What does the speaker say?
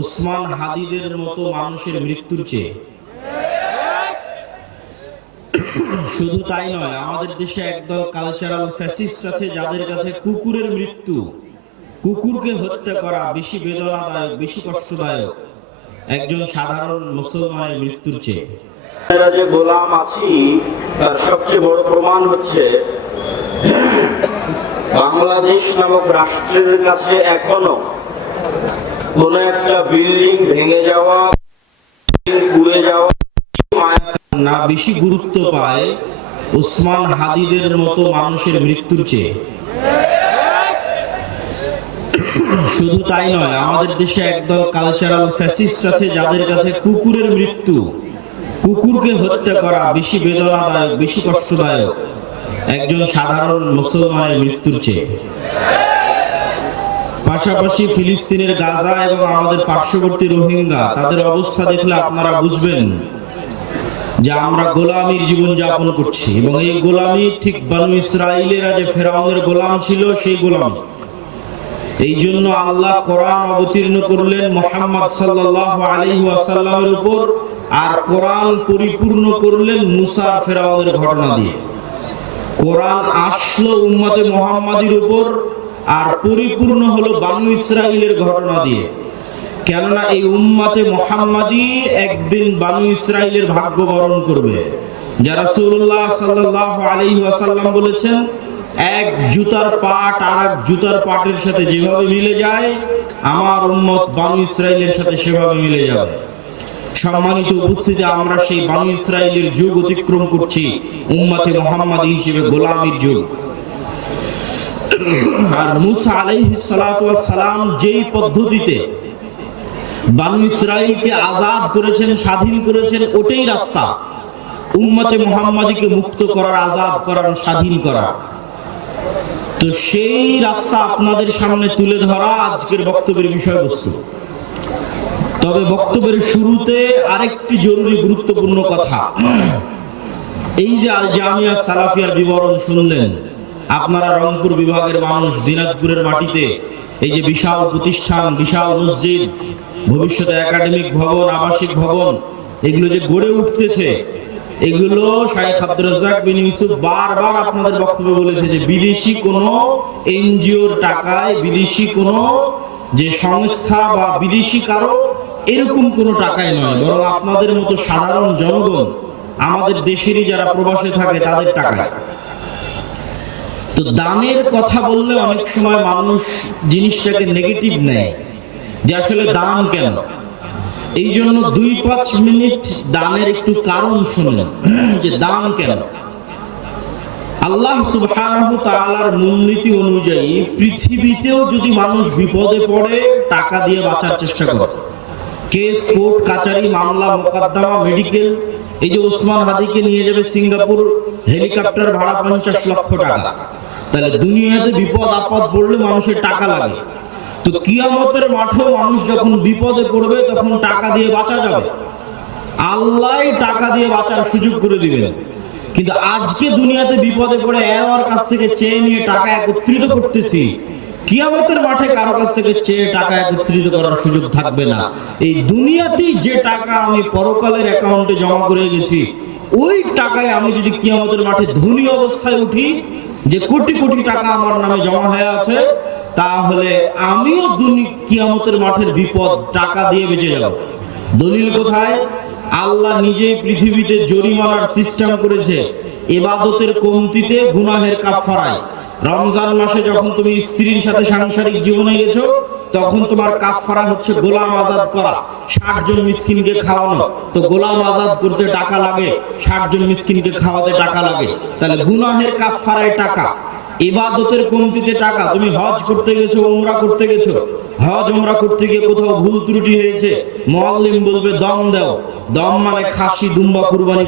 উসমান হাদিদের মতো মানুষের মৃত্যুর চেয়ে। শুধু তাই নয়, আমাদের দেশে একদল কালচারাল ফ্যাসিস্ট আছে যাদের কাছে কুকুরের মৃত্যু, কুকুরকে হত্যা করা বেশি বেদনাদায়ক, বেশি কষ্টদায়ক একজন সাধারণ মুসলমানের মৃত্যুর চেয়ে। আমরা যে গোলাম আছি তার সবচেয়ে বড় প্রমাণ হচ্ছে বাংলাদেশ নামক রাষ্ট্রের কাছে এখনো কোন একটা বিল্ডিং ভেঙে যাওয়া, পুড়ে যাওয়া না বেশি গুরুত্ব পায় উসমান হাদিদের মতো মানুষের মৃত্যুর চেয়ে। শুধু তাই নয়, আমাদের দেশে একদল কালচারাল ফ্যাসিস্ট আছে যাদের কাছে কুকুরের মৃত্যু, কুকুরকে হত্যা করা বেশি বেদনাদায়ক, বেশি কষ্টদায়ক একজন সাধারণ মুসলমানের মৃত্যুর চেয়ে। পাশাপাশি ফিলিস্তিনের গাজা এবং আমাদের পার্শ্ববর্তী রোহিঙ্গা, তাদের অবস্থা দেখলে আপনারা বুঝবেন যে আমরা গোলামীর জীবন যাপন করছি, এবং এই গোলামী ঠিক বনু ইসরাইলেরা যে ফেরাউনের গোলাম ছিল সেই গোলামী। এই জন্য আল্লাহ কোরআন অবতীর্ণ করলেন মুহাম্মদ সাল্লাল্লাহু আলাইহি ওয়াসাল্লামের উপর, আর কোরআন পরিপূর্ণ করলেন মুসা ফেরাউনের ঘটনা দিয়ে। কোরআন আসলো উম্মতে মুহাম্মাদির উপর আর পরিপূর্ণ হলো বনু ইসরাইলের ঘটনা দিয়ে। কেননা এই উম্মতে মুহাম্মাদি একদিন বনু ইসরাইলের ভাগ্য বরণ করবে। যা রাসূলুল্লাহ সাল্লাল্লাহু আলাইহি ওয়াসাল্লাম বলেছেন, এক জুতার পাট আর এক জুতার পাটের সাথে যেভাবে মিলে যায়, আমার উম্মত বনু ইসরাইলের সাথে সেভাবে মিলে যাবে। সম্মানিত উপস্থিতি, আমরা সেই বনু ইসরাইলের যুগ অতিক্রম করছি উম্মতে মুহাম্মাদি হিসেবে, গোলামীর যুগ। আর মুসা আলাইহিস সালাতু ওয়াস সালাম যেই পদ্ধতিতে বনু ইসরাইলকে আজাদ করেছেন, স্বাধীন করেছেন, ওটাই রাস্তা উম্মতে মুহাম্মাদিকে মুক্ত করার, আজাদ করার, স্বাধীন করার। তো সেই রাস্তা আপনাদের সামনে তুলে ধরা আজকের বক্তব্যের বিষয়বস্তু। তবে বক্তব্যের শুরুতে আরেকটি জরুরি গুরুত্বপূর্ণ কথা। এই যে আল জামিয়া সালাফিয়ার বিবরণ শুনলেন, আপনারা রংপুর বিভাগের মানুষ, দিনাজপুরের মাটিতে এই যে বিশাল প্রতিষ্ঠান, বিশাল মসজিদ, ভবিষ্যতে একাডেমিক ভবন, আবাসিক ভবন, এগুলো যে গড়ে উঠতেছে, এগুলো শাইখ আব্দুর রাজ্জাক বিন ইউসুফ বারবার আপনাদের বক্তব্যে বলেছে যে বিদেশি কোনো এনজিওর টাকায়, বিদেশি কোনো যে সংস্থা বা বিদেশি কারো এরকম কোনো টাকায় নয়, বরং আপনাদের মতো সাধারণ জনগণ, আমাদের দেশেরই যারা প্রবাসে থাকে তাদের টাকায়। তো দানের কথা বললে অনেক সময় মানুষ জিনিসটাকে নেগেটিভ নেয়, যে আসলে দান কেন। এই জন্য 2-5 মিনিট দানের একটু কারণ শুনলেন যে দান কেন। আল্লাহ সুবহানাহু তাআলার মূলনীতি অনুযায়ী পৃথিবীতেও যদি মানুষ বিপদে পড়ে, টাকা দিয়ে বাঁচার চেষ্টা করে। কেস, কোর্ট, কাচারি, মামলা, মোকদ্দমা, মেডিকেল, এই যে ওসমান হাদিকে নিয়ে যাবে সিঙ্গাপুর, হেলিকপ্টার ভাড়া 50 লক্ষ টাকা। তাহলে দুনিয়াতে বিপদ আপদ পড়লে মানুষের টাকা লাগে, তো কিয়ামতের মাঠেও মানুষ যখন বিপদে পড়বে তখন টাকা দিয়ে বাঁচা যাবে। আল্লাহ টাকা দিয়ে বাঁচার সুযোগ করে দিবেন। কিন্তু আজকে দুনিয়াতে বিপদে পড়ে আমার কাছ থেকে চেয়ে নিয়ে টাকা একত্রিত করতেছি, কিয়ামতের মাঠে কারো কাছ থেকে চেয়ে টাকা একত্রিত করার সুযোগ থাকবে না। এই দুনিয়াতেই যে টাকা আমি পরকালের অ্যাকাউন্টে জমা করে গেছি, ওই টাকায় আমি যদি কিয়ামতের মাঠে ধনী অবস্থায় উঠি, যে কোটি কোটি টাকা আমার নামে জমা হয়ে আছে, তাহলে আমিও কিয়ামতের মাঠের বিপদ টাকা দিয়ে বেঁচে যাব। দলিল কোথায়? আল্লাহ নিজেই পৃথিবীতে জরিমানার সিস্টেম করেছে ইবাদতের কমতিতে, গুনাহের কাফফারায়। রমজান মাসে যখন তুমি স্ত্রীর সাথে সাংসারিক জীবনে গেছো, তখন তোমার কাফফারা হচ্ছে গোলাম আজাদ করা, 60 জন মিসকিনকে খাওয়ানো। তো গোলাম আজাদ করতে টাকা লাগে, 60 জন মিসকিনকে খাওয়াতে টাকা লাগে। তাহলে গুনাহের কাফফারায় টাকা, ইবাদতের কমতিতে টাকা। তুমি হজ করতে গেছো, উমরা করতে গেছো, হজ উমরা করতে গিয়ে কোথাও ভুল ত্রুটি হয়েছে, মুআল্লিম বলবে দম দাও। দম মানে খাসি, দুম্বা কুরবানি